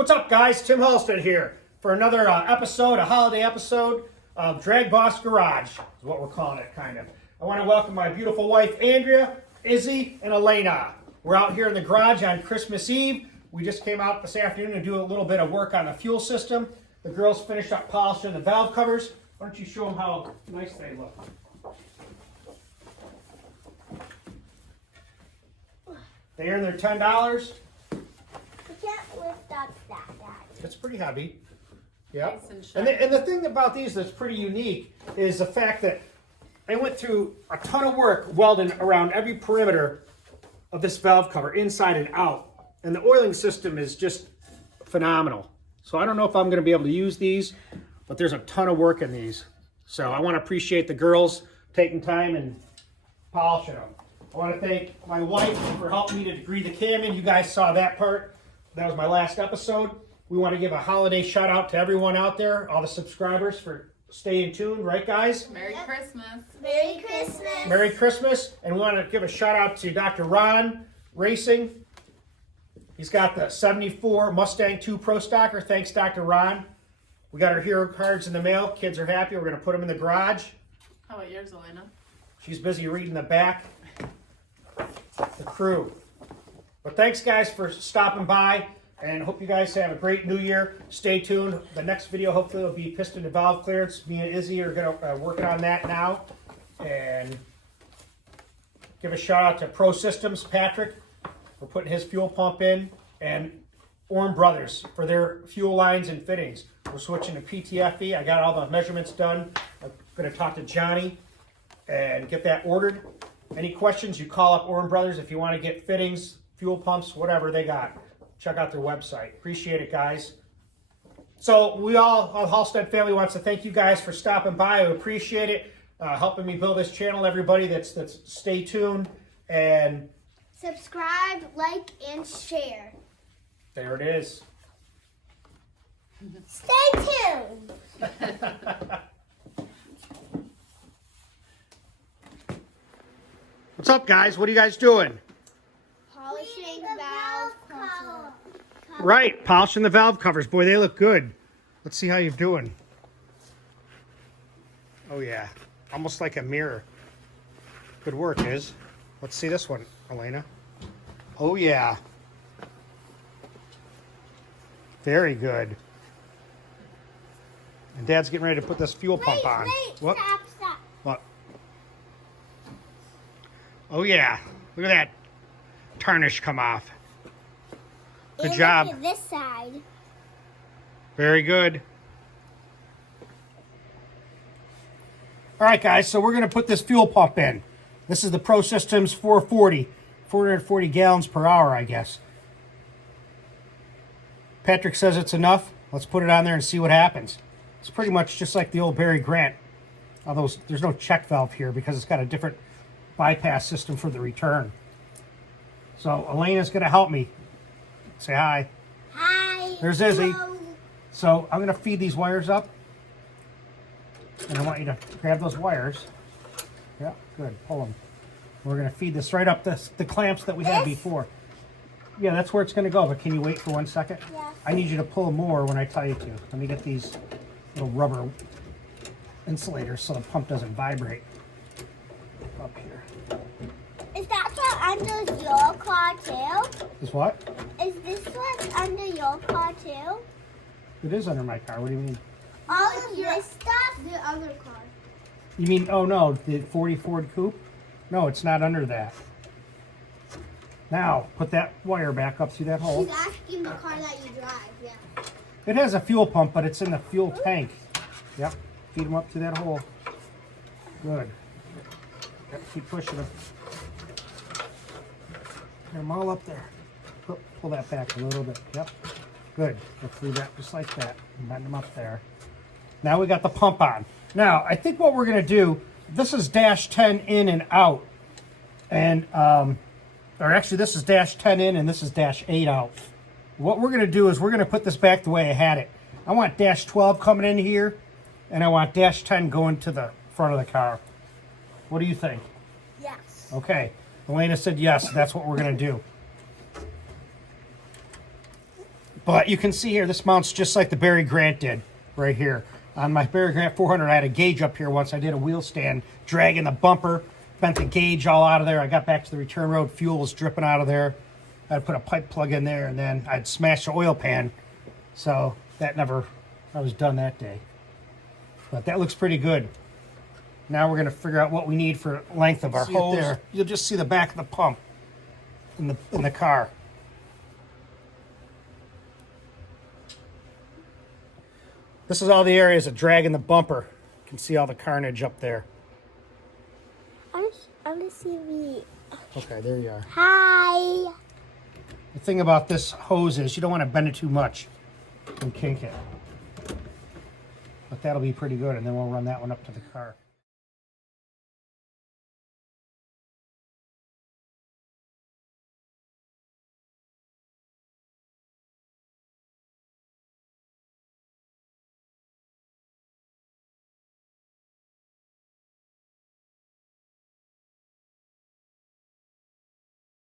What's up, guys? Tim Halstead here for another episode, a holiday episode of DragBoss Garage, is what we're calling it, kind of. I want to welcome my beautiful wife, Andrea, Izzy, and Elena. We're out here in the garage on Christmas Eve. We just came out this afternoon to do a little bit of work on the fuel system. The girls finished up polishing the valve covers. Why don't you show them how nice they look? They earned their $10. I can't lift up that. It's pretty heavy. Yep. Nice And the thing about these that's pretty unique is the fact that I went through a ton of work welding around every perimeter of this valve cover, inside and out. And the oiling system is just phenomenal. So I don't know if I'm going to be able to use these, but there's a ton of work in these. So I want to appreciate the girls taking time and polishing them. I want to thank my wife for helping me to degree the cam in. You guys saw that part. That was my last episode. We want to give a holiday shout out to everyone out there, all the subscribers, for staying tuned, right guys? Merry Christmas. Merry Christmas. Merry Christmas. And we want to give a shout out to Dr. Ron Racing. He's got the 74 Mustang 2 Pro Stocker. Thanks, Dr. Ron. We got our hero cards in the mail. Kids are happy. We're going to put them in the garage. How about yours, Elena? She's busy reading the back. The crew. But thanks, guys, for stopping by. And hope you guys have a great new year. Stay tuned. The next video hopefully will be piston to valve clearance. Me and Izzy are going to working on that now. And give a shout out to Pro Systems, Patrick, for putting his fuel pump in. And Orm Brothers for their fuel lines and fittings. We're switching to PTFE. I got all the measurements done. I'm going to talk to Johnny and get that ordered. Any questions, you call up Orm Brothers if you want to get fittings, fuel pumps, whatever they got. Check out their website. Appreciate it, guys. So we all Halstead family wants to thank you guys for stopping by. I appreciate it. Helping me build this channel, everybody that's stay tuned. And Subscribe, like, and share. there it is. Stay tuned. What's up, guys? What are you guys doing? Polishing the valve cover. Right, polishing the valve covers. Boy, they look good. Let's see how you're doing. Oh, yeah. Almost like a mirror. Good work, Iz. Let's see this one, Elena. Oh, yeah. Very good. And Dad's getting ready to put this fuel pump on. What? Stop. What? Oh, yeah. Look at that tarnish come off. Good job. Look at this side. Very good. All right, guys, so we're going to put this fuel pump in. This is the Pro Systems 440 gallons per hour, I guess. Patrick says it's enough. Let's put it on there and see what happens. It's pretty much just like the old Barry Grant. Although there's no check valve here because it's got a different bypass system for the return. So Elena's going to help me. Say hi. Hi. There's Izzy. Hello. So I'm going to feed these wires up. And I want you to grab those wires. Yeah, good. Pull them. We're going to feed this right up the clamps that we had before. Yeah, that's where it's going to go. But can you wait for 1 second? Yes. I need you to pull more when I tell you to. Let me get these little rubber insulators so the pump doesn't vibrate. Up here. Is that one under your car too? Is what? Is this one under your car too? It is under my car. What do you mean? All of this stuff? The other car. You mean, oh no, the 40 Ford Coupe? No, it's not under that. Now, put that wire back up through that hole. She's asking the car that you drive, yeah. It has a fuel pump, but it's in the fuel tank. Yep, feed them up through that hole. Good. Yep, keep pushing them. Get them all up there. Pull that back a little bit. Yep. Good. Go through that just like that. And bend them up there. Now we got the pump on. Now, I think what we're going to do, this is dash 10 in and out. And, or actually this is dash 10 in and this is dash 8 out. What we're going to do is we're going to put this back the way I had it. I want dash 12 coming in here, and I want dash 10 going to the front of the car. What do you think? Yes. Okay. Elena said yes, that's what we're going to do. But you can see here, this mounts just like the Barry Grant did right here. On my Barry Grant 400, I had a gauge up here once. I did a wheel stand, dragging the bumper, bent the gauge all out of there. I got back to the return road, fuel was dripping out of there. I'd put a pipe plug in there, and then I'd smash the oil pan. So that never, I was done that day. But that looks pretty good. Now we're gonna figure out what we need for length of our hose. There. You'll just see the back of the pump in the car. This is all the areas of dragging the bumper. You can see all the carnage up there. I want to see me. Okay, there you are. Hi. The thing about this hose is you don't want to bend it too much and kink it. But that'll be pretty good, and then we'll run that one up to the car.